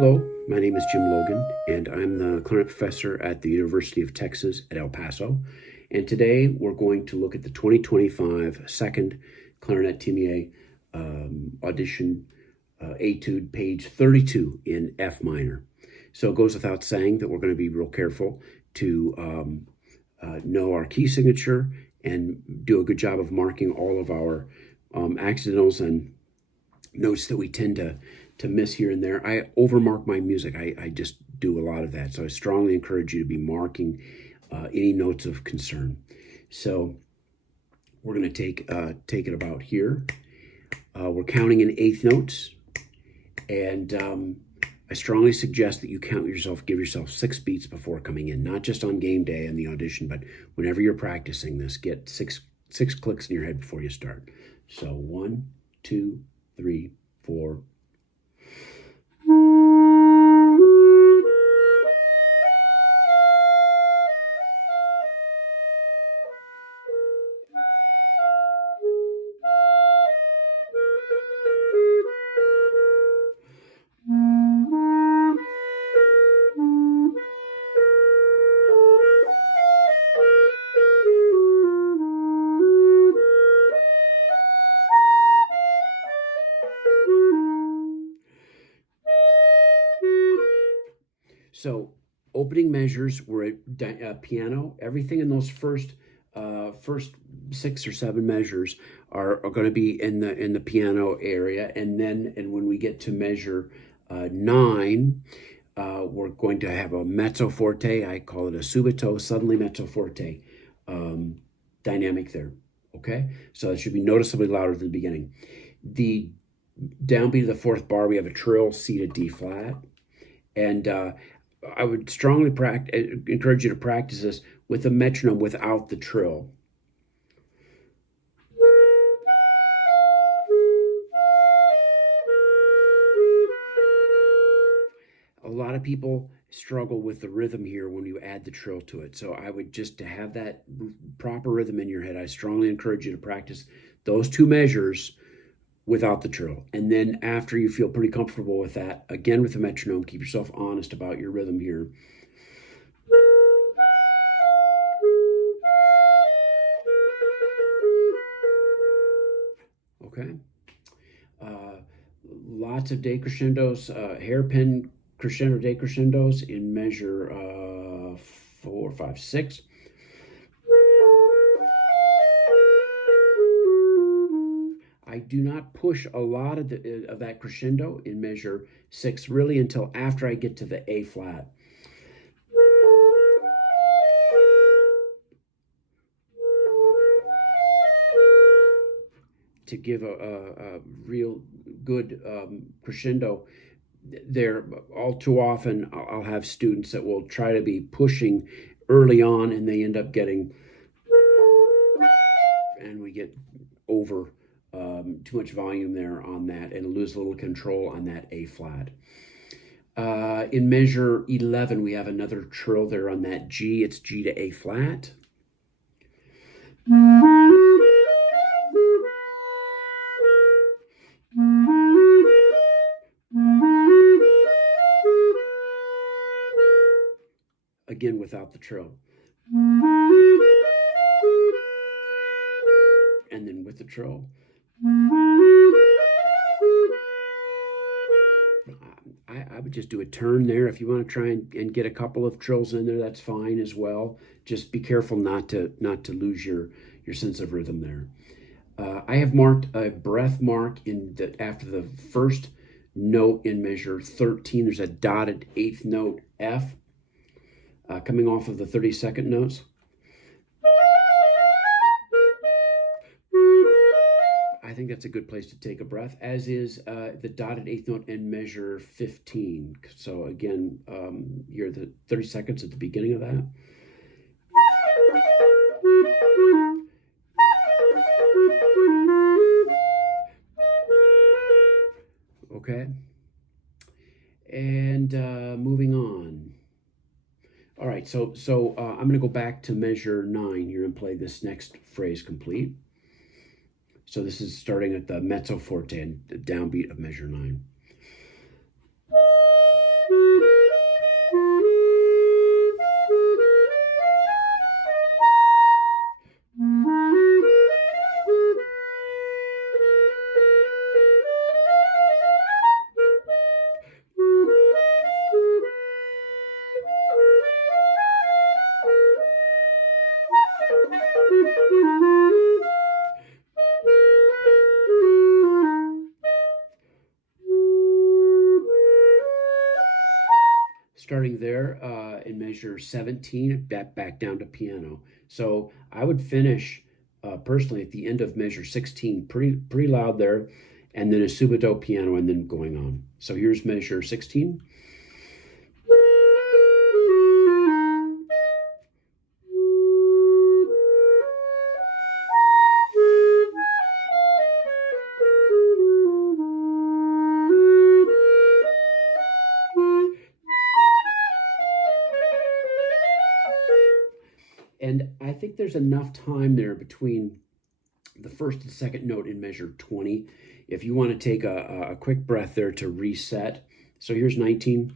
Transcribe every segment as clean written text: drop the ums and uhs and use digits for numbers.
Hello, my name is Jim Logan, and I'm the clarinet professor at the University of Texas at El Paso. And today we're going to look at the 2025 second Clarinet Timier audition Etude, page 32 in F minor. So it goes without saying that we're going to be real careful to know our key signature and do a good job of marking all of our accidentals and notes that we tend to miss here and there. I overmark my music. I just do a lot of that. So I strongly encourage you to be marking any notes of concern. So we're going to take it about here. We're counting in eighth notes, and I strongly suggest that you give yourself 6 beats before coming in, not just on game day and the audition, but whenever you're practicing this, get six clicks in your head before you start. So 1, 2, 3, 4. So opening measures were at piano. Everything in those first 6 or 7 measures are going to be in the piano area, and when we get to measure 9, we're going to have a mezzo forte. I call it a subito, suddenly mezzo forte dynamic there. Okay, so it should be noticeably louder than the beginning. The downbeat of the 4th bar, we have a trill C to D flat, and I would strongly encourage you to practice this with a metronome without the trill. A lot of people struggle with the rhythm here when you add the trill to it. So I would just, to have that proper rhythm in your head, I strongly encourage you to practice those 2 measures without the trill. And then after you feel pretty comfortable with that, again with the metronome, keep yourself honest about your rhythm here. Okay. Lots of decrescendos, hairpin crescendo decrescendos in measure 4, 5, 6. I do not push a lot of that crescendo in measure 6 really until after I get to the A flat. To give a real good crescendo there, all too often I'll have students that will try to be pushing early on, and they end up getting, and we get over too much volume there on that and lose a little control on that A flat. In measure 11, we have another trill there on that G. It's G to A flat. Again, without the trill. And then with the trill. I would just do a turn there. If you want to try and get a couple of trills in there, that's fine as well. Just be careful not to lose your sense of rhythm there. I have marked a breath mark after the first note in measure 13. There's a dotted 8th note F coming off of the 32nd notes. I think that's a good place to take a breath, as is the dotted 8th note in measure 15. So again, you're the 30 seconds at the beginning of that. Okay. And moving on. All right, so I'm going to go back to measure 9 here and play this next phrase complete. So this is starting at the mezzo forte and the downbeat of measure 9. Starting there in measure 17, back down to piano. So I would finish personally at the end of measure 16, pretty loud there, and then a subito piano, and then going on. So here's measure 16. And I think there's enough time there between the first and second note in measure 20 if you want to take a quick breath there to reset. So here's 19.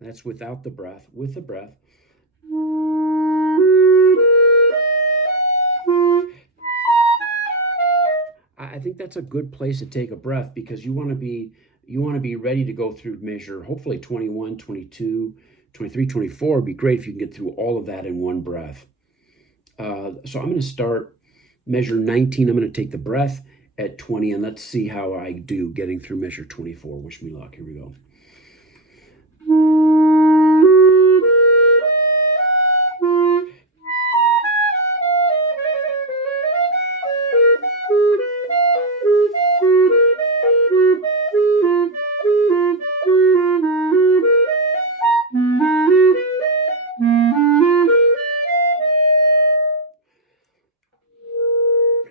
That's without the breath. With the breath. I think that's a good place to take a breath because you want to be ready to go through measure, hopefully 21, 22, 23, 24 would be great if you can get through all of that in one breath. So I'm going to start measure 19. I'm going to take the breath at 20, and let's see how I do getting through measure 24. Wish me luck. Here we go.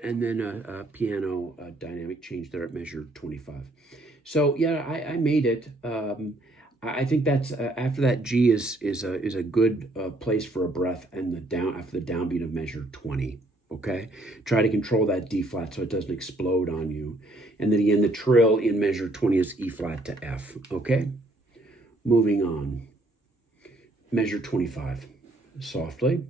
And then a piano dynamic change there at measure 25. So yeah, I made it. I think that's after that G is a good place for a breath, and after the downbeat of measure 20. Okay, try to control that D flat so it doesn't explode on you. And then again, the trill in measure 20 is E flat to F. Okay, moving on. Measure 25, softly.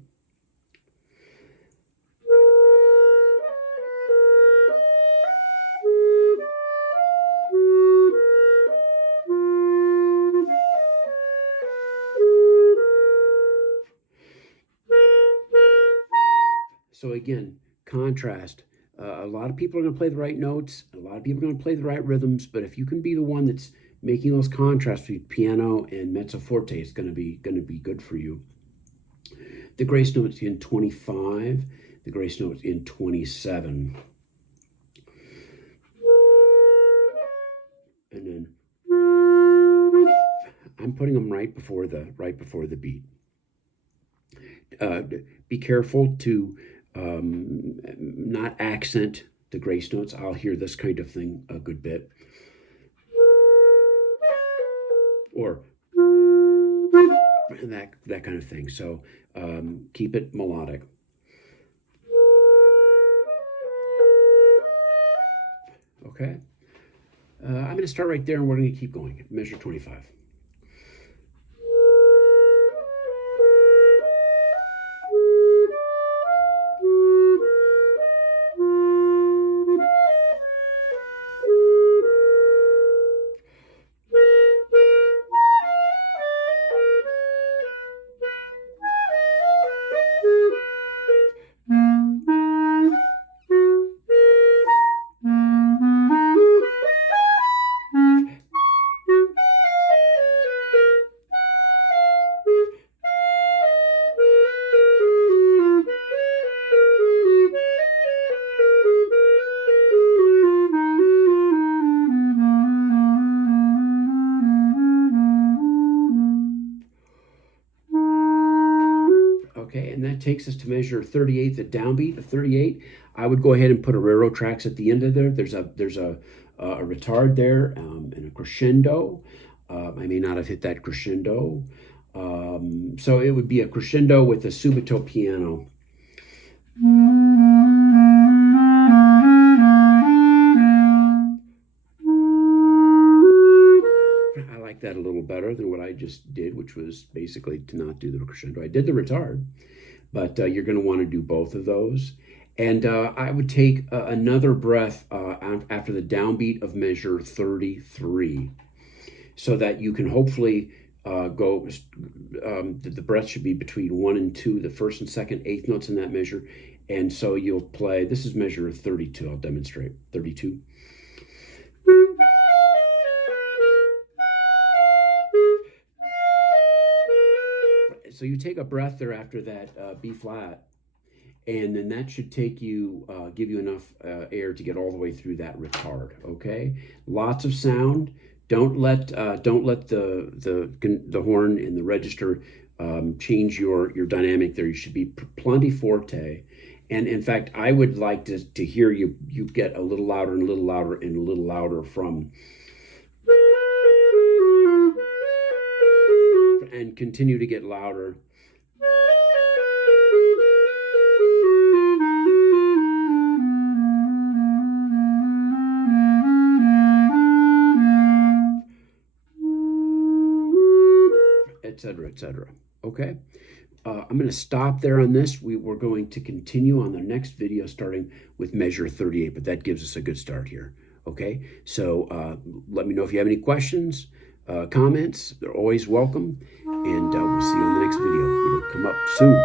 So again, contrast. A lot of people are going to play the right notes. A lot of people are going to play the right rhythms. But if you can be the one that's making those contrasts between piano and mezzo forte, it's going to be good for you. The grace notes in 25. The grace notes in 27. And then I'm putting them right before the beat. Be careful to not accent the grace notes. I'll hear this kind of thing a good bit. Or that kind of thing. So keep it melodic. Okay. I'm going to start right there, and we're going to keep going. Measure 25. Okay, and that takes us to measure 38, the downbeat of 38. I would go ahead and put a railroad at the end of there. There's a retard there and a crescendo. I may not have hit that crescendo. So it would be a crescendo with a subito piano. I like that a little better than what I just did, which was basically to not do the crescendo. I did the retard, but you're going to want to do both of those. And I would take another breath after the downbeat of measure 33, so that you can hopefully the breath should be between 1 and 2, the first and second eighth notes in that measure. And so you'll play, this is measure 32, I'll demonstrate, 32. So you take a breath there after that B flat, and then that should take you, give you enough air to get all the way through that retard. Okay, lots of sound. Don't let the horn and the register change your dynamic there. You should be plenty forte, and in fact, I would like to hear you get a little louder and a little louder and a little louder from. And continue to get louder. Etc., etc. Okay, I'm going to stop there on this. We're going to continue on the next video starting with measure 38, but that gives us a good start here. Okay, so let me know if you have any questions, comments. They're always welcome, and we'll see you on the next video. It'll come up soon.